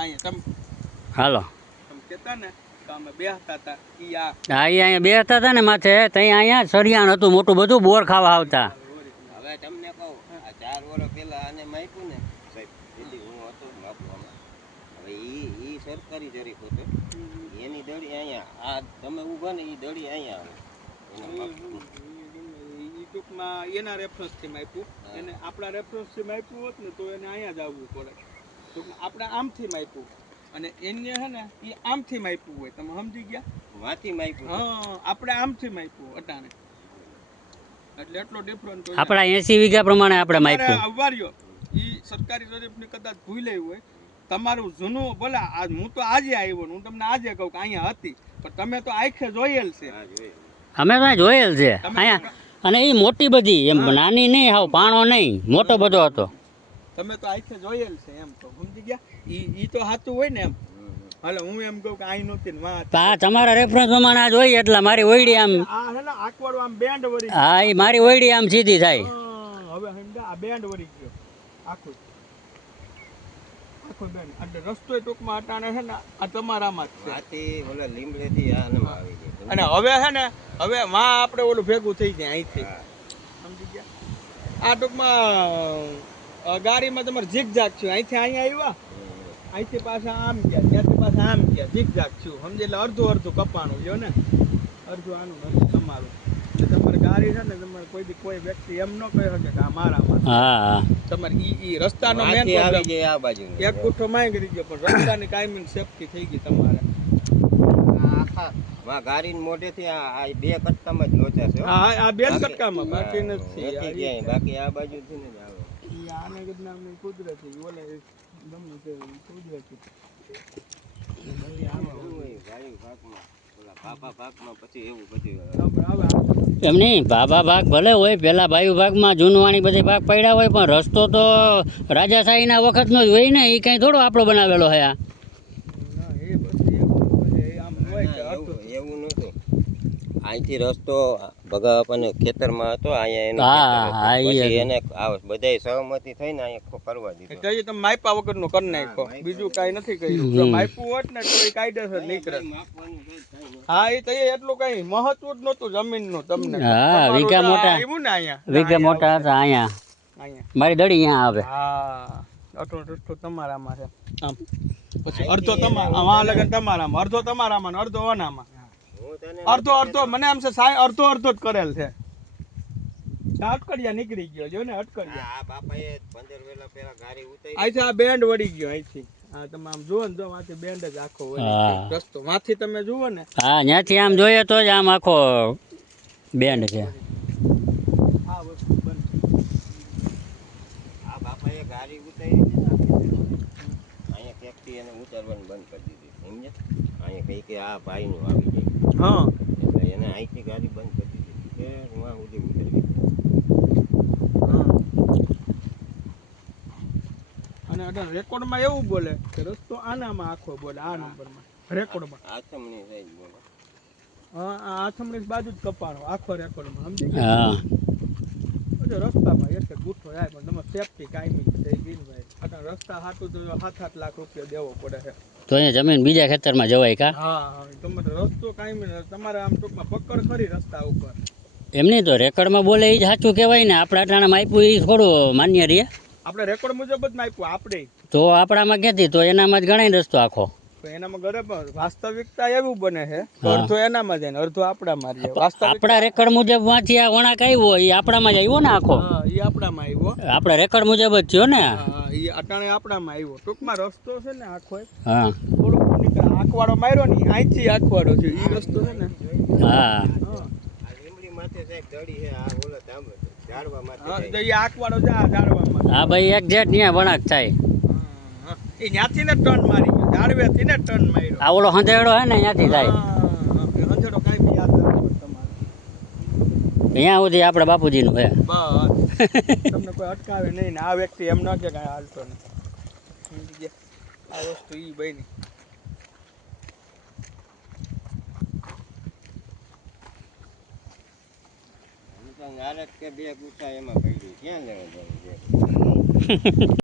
અહીંયા તમે હાલો કહેતા ને કે અમે બેસતા હતા ઈ આ હા એ અહીંયા બેસતા હતા ને માથે ત્યાં અહીંયા સરિયાણ હતું મોટું બધું બોર ખાવા આવતા. હવે તમને કહું આ 4 વર્ષ પહેલા આને માપ્યું ને સાહેબ એટલે હું હતો માપવામાં. હવે ઈ સરકારી જરીક હતો એની દડી અહીંયા આ તમે ઊભા ને ઈ દડી અહીંયા આવે એના માપનું. ઈ ટૂંકમાં એના રેફરન્સથી માપ્યું એને આપણા રેફરન્સથી માપ્યું હોત ને તો એને અહીંયા જ આવવું પડે. ટૂંકમાં આપણે આમથી માપ્યું અને એને હે ને એ આમથી માપ્યું હોય. તમે સમજી ગયા? વાથી માપ્યું. હા આપણે આમથી માપ્યું અટાણે એટલે એટલો ડિફરન્સ હોય. આપણા 80 વીઘા પ્રમાણે આપણે માપ્યું. અવાર્યો ઈ સરકારી જરીફને કદાચ ભૂલાઈ હોય તમારું જૂનું ભલે હું તો આજે આવ્યો ને હું તમને આજે કહું કે અહીંયા હતી પણ તમે તો આંખે જોયેલ છે. અમે તો જોયેલ છે અહીંયા અને એ મોટી બધી એમ નાની નહીં હાવ પાણો નહીં મોટો બધો હતો. તમે તો આંખે જોયેલ છે એમ તો સમજી ગયા. ઈ તો સાચું હોય ને એમ. હાલો હું એમ કહું કે આઈ નહોતી ને વાત આ તમારા રેફરન્સ પ્રમાણે આ જોઈએ એટલે મારી ઓયડી આમ આ હે ને આકવાડો આમ બેન્ડ વળી હા એ મારી ઓયડી આમ સીધી થાય. હવે સમજા આ બેન્ડ વળી ગયો આખું બેન્ડ એટલે રસ્તો ટૂંકમાં અટાણે છે ને આ તમારામાં જ છે. આથી ઓલા લીમડેથી આનમાં આવી ગઈ અને હવે છે ને હવે માં આપણે ઓલું ભેગું થઈ જાય અહીંથી સમજી ગયા. આ ટૂંકમાં ગાડીમાં તમારે ઝીકઝાક થયું અહીંથી અહીંયા આવ્યા અહીંથી પાછા આમ ગયા ત્યાંથી પાછા આમ ગયા ઝીકઝાક થયું સમજી એટલે અડધું અડધું કપાણું લ્યો ને અડધું આનું અડધું તમારું એટલે તમારી ગાડી છે ને તમારે કોઈ વ્યક્તિ એમ ન કહી શકે કે આ મારામાં. હા તમારે ઈ રસ્તાનો મેન આવી પ્રોબ્લેમ ગઈ આ બાજુ એક ગુઠ્ઠો માંગી દીધો પણ રસ્તાની કાયમી સેફટી થઈ ગઈ તમારે. આખા માં ગાડીને મોઢેથી આ બે કટકામાં જ લોચા છે. હા આ બે કટકામાં બાકી નથી ક્યાંય બાકી આ બાજુથી ને જ આવે. ઈ આને ગદનામની કુદરતી ઓલે ગમે તે કુદરતી ભાઈ ભાગમાં ઓલા બાપા ભાગમાં પછી એવું બધું એમ નહીં બાબા ભાગ ભલે હોય પેલા બાયુ ભાગમાં જૂનવાણી બધી ભાગ પડ્યા હોય પણ રસ્તો તો રાજાશાહીના વખતનો જ હોય ને એ કઈ થોડો આપણો બનાવેલો હે આ. એવું નહોતું. અહીંથી રસ્તો ભગાવાને ખેતરમાં હતો અહીંયા એને બધાય સહમતી થઈને અહીંયા કરવા દીધો. એટલે તમે માયપા વગરનો કરી નાખો બીજું કાંઈ નથી કર્યું. જો માયપું હોત ને તો એ કાયદેસર નીકળે. હા એ તો એટલું કઈ મહત્વ જ નહોતું જમીનનું તમને. હા વીઘા મોટા આવ્યું ને અહીંયા વીઘા મોટા હતા અહીંયા મારી દડી અહીંયા આવે. હા અટો રસ્તો તમારામાં છે આમ પછી અડધો તમારા લગન તમારામાં અડધો તમારામાં અડધો ઓનામાં અડધો મને આમ છે અડધો જ કરેલ છે. અટકડિયા નીકળી ગયો જો ને અટકડિયા આ બાપાએ 15 વેલા પહેલા ગાડી ઉતારી અહીંથી આ બેન્ડ વળી ગયો અહીંથી. હા તમે આમ જુઓ ને તો માંથી બેન્ડ જ આખો વળી રસ્તો માંથી તમે જુઓ ને હા ત્યાંથી આમ જોઈએ તો જ આમ આખો બેન્ડ છે. આ વસ્તુ બંધ આ બાપાએ ગાડી ઉતારી છે ને અહીંયા ક્યાંકથી એને ઉતારવાનું બંધ કરી દીધી સમજે. અહીંયા કઈ કે આ ભાઈનું આવી જાય હા એટલે એને અહીંથી ગાડી બંધ કરી દીધી કે હું સુધી ઉતરવી. અને અઢાર રેકોર્ડમાં એવું બોલે કે રસ્તો આનામાં આખો બોલે આ નંબરમાં રેકોર્ડમાં આથમણી સાઈડ બોલે. હા આ આથમણી બાજુ જ કપાણો આખો રેકોર્ડમાં સમજી હા ગયા. રસ્તામાં એટલે ગુઠ્ઠો જાય પણ તમે સેફટી કાયમી થઈ ગઈ ભાઈ. અઢાર રસ્તા સાચું તો 7-8 લાખ રૂપિયા દેવો પડે છે. તો અહીંયા જમીન બીજા ખેતરમાં જવાય કા? હા તમારે રસ્તો કાયમી તમારે આમ ટૂંકમાં પકડ ખરી રસ્તા ઉપર. એમની તો રેકર્ડમાં બોલે એ જ સાચું કહેવાય ને. આપણે અટાણામાં આપ્યું એ થોડું માન્ય રહે. આપણે રેકોર્ડ મુજબ જ આપ્યું આપણે તો આપણામાં ક્યાંથી તો એનામાં જ ગણાય રસ્તો આખો. તો એનામાં ગરબ વાસ્તવિકતા એવું બને છે અડધો એનામાં જાય ને અડધો આપણામાં રહે. વાસ્તવિક આપણા રેકર્ડ મુજબ વાંચી આ વણાક આવ્યો એ આપણામાં જ આવ્યો ને આખો. હા એ આપણામાં આવ્યો. આપણે રેકર્ડ મુજબ જ થયો ને. હા એ અટાણે આપણામાં આવ્યો. ટૂંકમાં રસ્તો છે ને આખો હા થોડોક નીકળે આખવાડો માર્યો ને અહીંથી આખવાડો છે એ રસ્તો છે ને. હા આ લીમડી માથે સાહેબ દડી છે આ ઓલા ઝાડવા માથે એ આખવાડો જા ઝાડવામાં. હા ભાઈ એક્ઝેક્ટ ત્યાં વણાક થાય. એ ત્યાંથી ને ટર્ન મારી ગયો ઝાડવેથી ને ટર્ન માર્યો. આ ઓલો હંધેડો હે ને ત્યાંથી થાય. હંધેડો કાંઈ બી યાદ રાખો તમારે. અહીંયા સુધી આપણે બાપુજીનું છે. બસ તમને કોઈ અટકાવે નહીં ને આ વ્યક્તિ એમ ન કે કાંઈ હાલતો નહીં. સમજી ગયા આ વસ્તુ ઈ બની. નારદ કે બે ગુસ્સા એમાં પડી ક્યાં લેવા જવું છે.